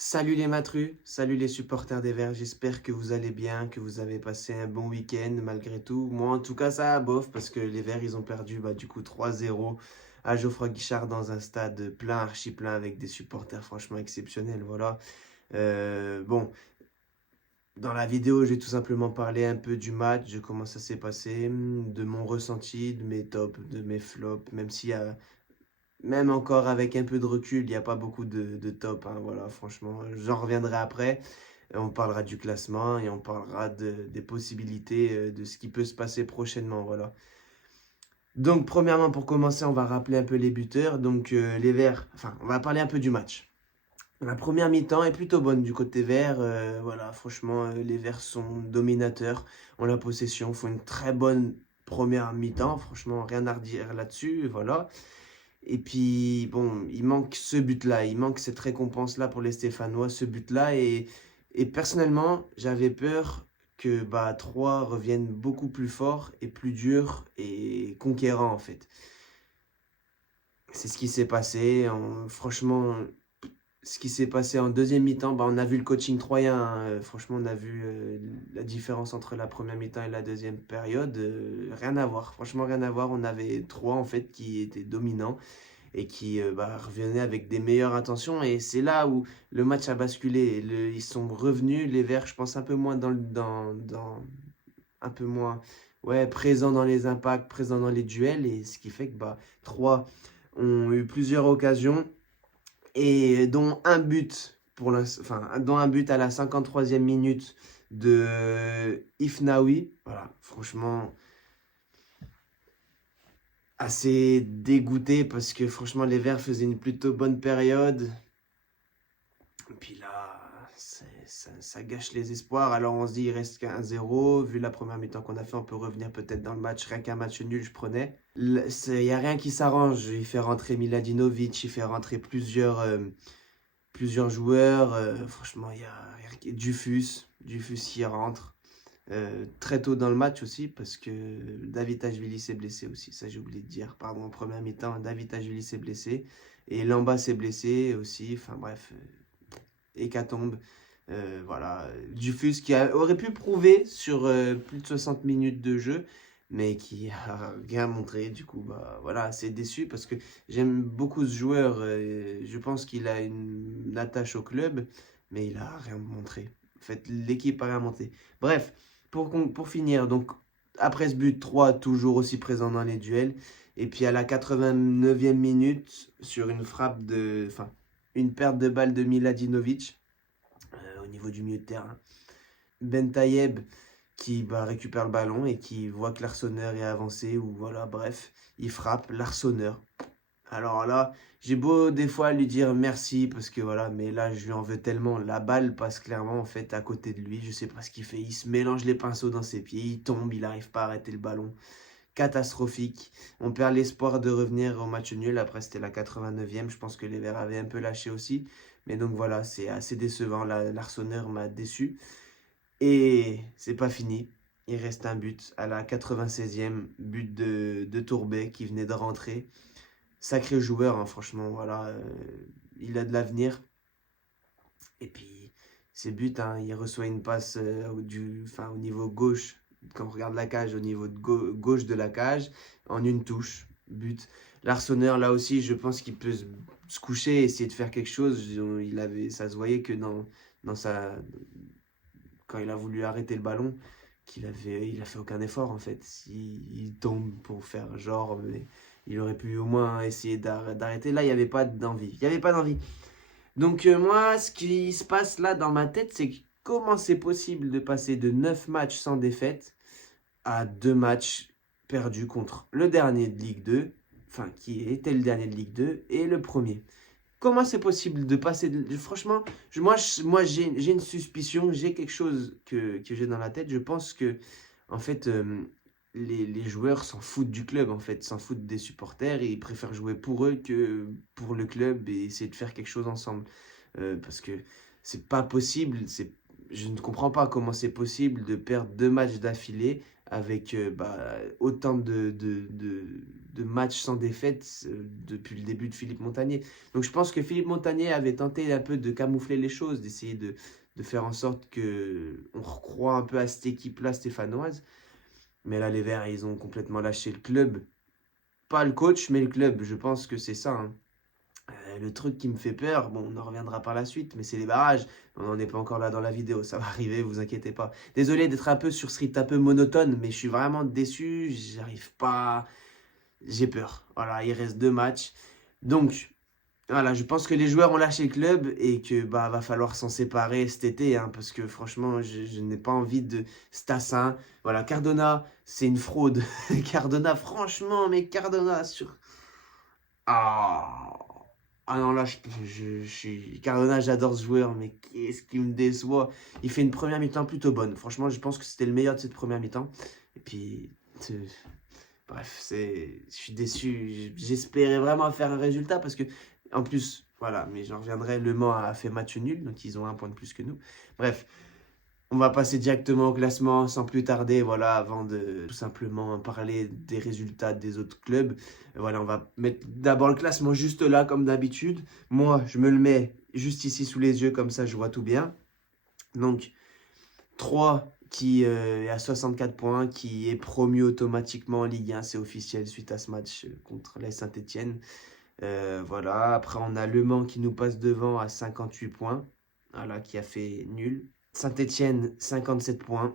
Salut les matrus, salut les supporters des Verts, j'espère que vous allez bien, que vous avez passé un bon week-end malgré tout. Moi en tout cas ça a bof parce que les Verts ils ont perdu du coup 3-0 à Geoffroy Guichard dans un stade plein, archi plein avec des supporters franchement exceptionnels, voilà. Bon, dans la vidéo je vais tout simplement parler un peu du match, de comment ça s'est passé, de mon ressenti, de mes tops, de mes flops, même s'il y a même encore avec un peu de recul, il n'y a pas beaucoup de top, hein, voilà, franchement. J'en reviendrai après. On parlera du classement et on parlera des possibilités de ce qui peut se passer prochainement, voilà. Donc, premièrement, pour commencer, on va rappeler un peu les buteurs. Donc, les Verts, enfin, on va parler un peu du match. La première mi-temps est plutôt bonne du côté vert. Voilà, franchement, les Verts sont dominateurs, ont la possession, font une très bonne première mi-temps. Franchement, rien à redire là-dessus, voilà. Et puis, bon, il manque ce but-là, il manque cette récompense-là pour les Stéphanois, ce but-là. Et personnellement, j'avais peur que 3 revienne beaucoup plus fort et plus dur et conquérant, en fait. C'est ce qui s'est passé. Franchement, ce qui s'est passé en deuxième mi-temps, on a vu le coaching troyen, hein. Franchement, on a vu la différence entre la première mi-temps et la deuxième période. Rien à voir, franchement, rien à voir. On avait trois, en fait, qui étaient dominants et qui revenaient avec des meilleures intentions. Et c'est là où le match a basculé. Ils sont revenus, les Verts, je pense, un peu moins un peu moins ouais, présents dans les impacts, présents dans les duels. Et ce qui fait que trois ont eu plusieurs occasions et dont un but dont un but à la 53e minute de Ifnaoui. Voilà, franchement, assez dégoûté parce que franchement, les Verts faisaient une plutôt bonne période. Et puis là, ça gâche les espoirs. Alors on se dit, il reste qu'un 0. Vu la première mi-temps qu'on a fait, on peut revenir peut-être dans le match. Rien qu'un match nul, je prenais. Il n'y a rien qui s'arrange. Il fait rentrer Miladinovic, il fait rentrer plusieurs joueurs. Franchement, il y a Dufus qui rentre. Très tôt dans le match aussi, parce que David Ashvili s'est blessé aussi, ça j'ai oublié de dire, pardon, en première mi-temps, David Ashvili s'est blessé, et Lamba s'est blessé aussi, enfin bref, hécatombe, voilà, Dufus aurait pu prouver sur plus de 60 minutes de jeu, mais qui a rien montré, du coup, voilà, c'est déçu, parce que j'aime beaucoup ce joueur, je pense qu'il a une attache au club, mais il a rien montré, en fait, l'équipe a rien montré, bref, pour finir, donc après ce but, 3 toujours aussi présent dans les duels. Et puis à la 89e minute, sur une enfin, une perte de balle de Miladinovic au niveau du milieu de terrain. Ben Tayeb qui récupère le ballon et qui voit que l'Arseneur est avancé, ou voilà, bref, il frappe l'Arseneur. Alors là, j'ai beau des fois lui dire merci parce que voilà, mais là je lui en veux tellement. La balle passe clairement en fait à côté de lui. Je sais pas ce qu'il fait. Il se mélange les pinceaux dans ses pieds. Il tombe, il n'arrive pas à arrêter le ballon. Catastrophique. On perd l'espoir de revenir au match nul. Après, c'était la 89e. Je pense que les Verts avaient un peu lâché aussi. Mais donc voilà, c'est assez décevant. L'Arseneur m'a déçu. Et c'est pas fini. Il reste un but à la 96e. But de Tourbet qui venait de rentrer. Sacré joueur, hein, franchement, voilà, il a de l'avenir. Et puis, ses buts, hein, il reçoit une passe au niveau gauche, quand on regarde la cage, au niveau de gauche de la cage, en une touche, but. L'Arseneur, là aussi, je pense qu'il peut se coucher, essayer de faire quelque chose. Ça se voyait que dans quand il a voulu arrêter le ballon, il a fait aucun effort en fait. Il tombe pour faire genre, mais il aurait pu au moins essayer d'arrêter. Là, il n'y avait pas d'envie. Il n'y avait pas d'envie. Donc moi, ce qui se passe là dans ma tête, c'est comment c'est possible de passer de 9 matchs sans défaite à 2 matchs perdus contre le dernier de Ligue 2, enfin qui était le dernier de Ligue 2, et le premier. Comment c'est possible de passer franchement, moi j'ai une suspicion, j'ai quelque chose que j'ai dans la tête. Je pense que, en fait, les joueurs s'en foutent du club, en fait, s'en foutent des supporters et ils préfèrent jouer pour eux que pour le club et essayer de faire quelque chose ensemble. Parce que c'est pas possible, je ne comprends pas comment c'est possible de perdre 2 matchs d'affilée avec autant de matchs sans défaite depuis le début de Philippe Montagné. Donc je pense que Philippe Montagné avait tenté un peu de camoufler les choses, d'essayer de faire en sorte qu'on recroie un peu à cette équipe-là stéphanoise. Mais là, les Verts, ils ont complètement lâché le club. Pas le coach, mais le club. Je pense que c'est ça, hein. Le truc qui me fait peur, bon, on en reviendra par la suite, mais c'est les barrages. On n'en est pas encore là dans la vidéo, ça va arriver, vous inquiétez pas. Désolé d'être un peu sur ce rythme un peu monotone, mais je suis vraiment déçu, j'arrive pas, j'ai peur. Voilà, il reste 2 matchs. Donc, voilà, je pense que les joueurs ont lâché le club et que va falloir s'en séparer cet été, hein, parce que franchement, je n'ai pas envie de Stassin. Voilà, Cardona, c'est une fraude. Cardona, franchement, mais Cardona sur. Ah, ah non, là, je suis. Cardona, j'adore ce joueur, mais qu'est-ce qui me déçoit. Il fait une première mi-temps plutôt bonne. Franchement, je pense que c'était le meilleur de cette première mi-temps. Et puis, bref, je suis déçu. J'espérais vraiment faire un résultat parce que, en plus, voilà, mais j'en reviendrai. Le Mans a fait match nul, donc ils ont un point de plus que nous. Bref, on va passer directement au classement sans plus tarder, voilà, avant de tout simplement parler des résultats des autres clubs. Voilà, on va mettre d'abord le classement juste là, comme d'habitude. Moi, je me le mets juste ici sous les yeux, comme ça je vois tout bien. Donc, 3 qui est à 64 points, qui est promu automatiquement en Ligue 1, c'est officiel suite à ce match contre la Saint-Etienne. Voilà, après on a Le Mans qui nous passe devant à 58 points, voilà, qui a fait nul. Saint-Etienne, 57 points.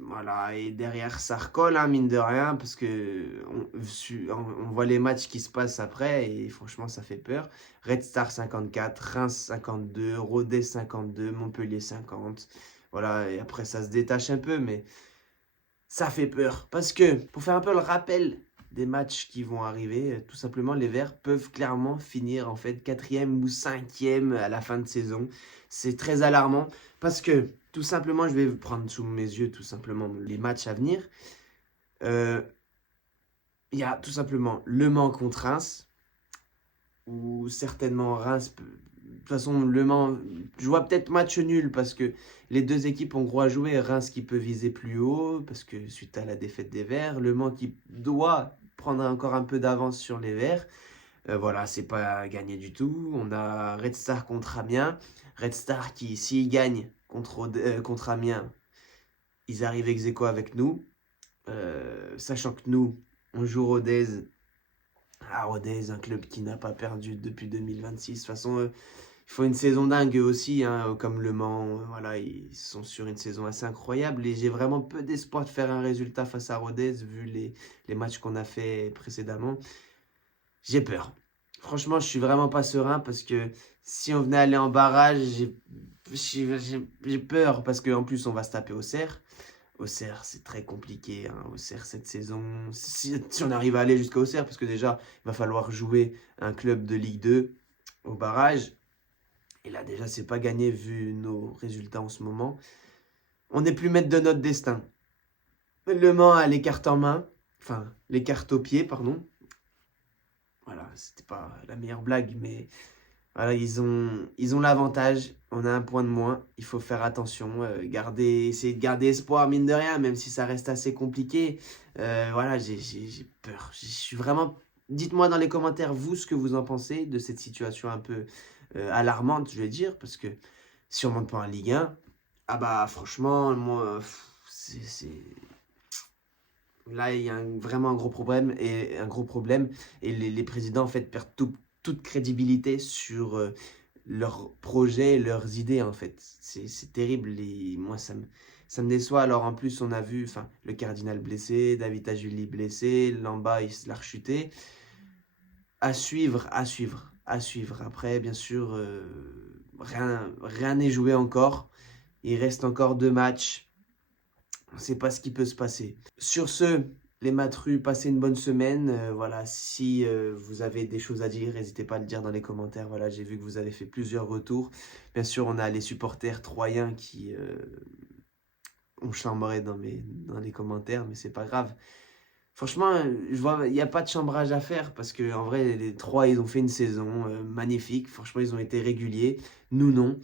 Voilà, et derrière ça recolle, hein, mine de rien, parce que on voit les matchs qui se passent après, et franchement, ça fait peur. Red Star 54, Reims 52, Rodez 52, Montpellier 50. Voilà, et après ça se détache un peu, mais ça fait peur. Parce que, pour faire un peu le rappel des matchs qui vont arriver, tout simplement, les Verts peuvent clairement finir en fait 4e ou 5e à la fin de saison. C'est très alarmant parce que, tout simplement, je vais prendre sous mes yeux tout simplement les matchs à venir. Il y a tout simplement Le Mans contre Reims, ou certainement Reims. De toute façon, Le Mans, je vois peut-être match nul parce que les deux équipes ont gros à jouer. Reims qui peut viser plus haut parce que suite à la défaite des Verts, Le Mans qui doit prendre encore un peu d'avance sur les Verts. Voilà, c'est pas gagné du tout. On a Red Star contre Amiens. Red Star qui, s'ils gagnent contre Amiens, ils arrivent ex aequo avec nous. Sachant que nous, on joue Rodez. Ah, Rodez, un club qui n'a pas perdu depuis 2026. De toute façon, il faut une saison dingue aussi, hein, comme Le Mans. Voilà, ils sont sur une saison assez incroyable. Et j'ai vraiment peu d'espoir de faire un résultat face à Rodez, vu les matchs qu'on a fait précédemment. J'ai peur. Franchement, je suis vraiment pas serein parce que si on venait aller en barrage, j'ai peur parce qu'en plus, on va se taper au Auxerre. Auxerre, c'est très compliqué, hein. Auxerre, cette saison, si on arrive à aller jusqu'à Auxerre, parce que déjà, il va falloir jouer un club de Ligue 2 au barrage. Et là, déjà, c'est pas gagné vu nos résultats en ce moment. On n'est plus maître de notre destin. Le Mans a les cartes en main, enfin, les cartes au pied, pardon. Voilà, c'était pas la meilleure blague, mais voilà, ils ont l'avantage. On a un point de moins. Il faut faire attention. Essayer de garder espoir, mine de rien, même si ça reste assez compliqué. Voilà, j'ai peur. Je suis vraiment. Dites-moi dans les commentaires, vous, ce que vous en pensez de cette situation un peu alarmante, je vais dire. Parce que si on monte pas en Ligue 1, ah bah, franchement, moi, là, il y a vraiment un gros problème. Et les présidents, en fait, perdent toute crédibilité sur leurs projets, leurs idées, en fait. C'est terrible. Et moi, ça me déçoit. Alors, en plus, on a vu le cardinal blessé, David Ajuli blessé, Lamba, il l'a rechuté. À suivre, à suivre, à suivre. Après, bien sûr, rien n'est joué encore. Il reste encore 2 matchs. On ne sait pas ce qui peut se passer. Sur ce, les matrus, passez une bonne semaine. Voilà, si vous avez des choses à dire, n'hésitez pas à le dire dans les commentaires. Voilà, j'ai vu que vous avez fait plusieurs retours. Bien sûr, on a les supporters troyens qui ont chambré dans les commentaires, mais c'est pas grave. Franchement, je vois, il n'y a pas de chambrage à faire parce que en vrai, les Troyes, ils ont fait une saison magnifique. Franchement, ils ont été réguliers. Nous, non.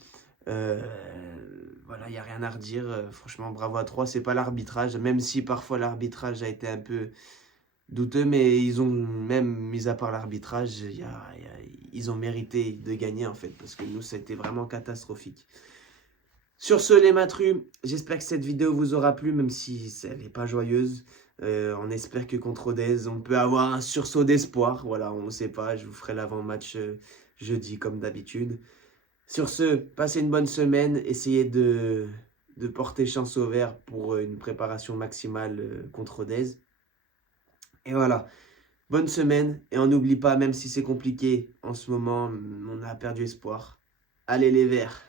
Voilà, il n'y a rien à redire. Franchement, bravo à 3. C'est pas l'arbitrage, même si parfois l'arbitrage a été un peu douteux, mais ils ont, même mis à part l'arbitrage, ils ont mérité de gagner en fait, parce que nous, ça a été vraiment catastrophique. Sur ce, les matrus, j'espère que cette vidéo vous aura plu, même si elle n'est pas joyeuse. On espère que contre Rodez, on peut avoir un sursaut d'espoir. Voilà, on ne sait pas, je vous ferai l'avant-match jeudi comme d'habitude. Sur ce, passez une bonne semaine, essayez de porter chance au vert pour une préparation maximale contre Rodez. Et voilà, bonne semaine, et on n'oublie pas, même si c'est compliqué en ce moment, on a perdu espoir. Allez les verts!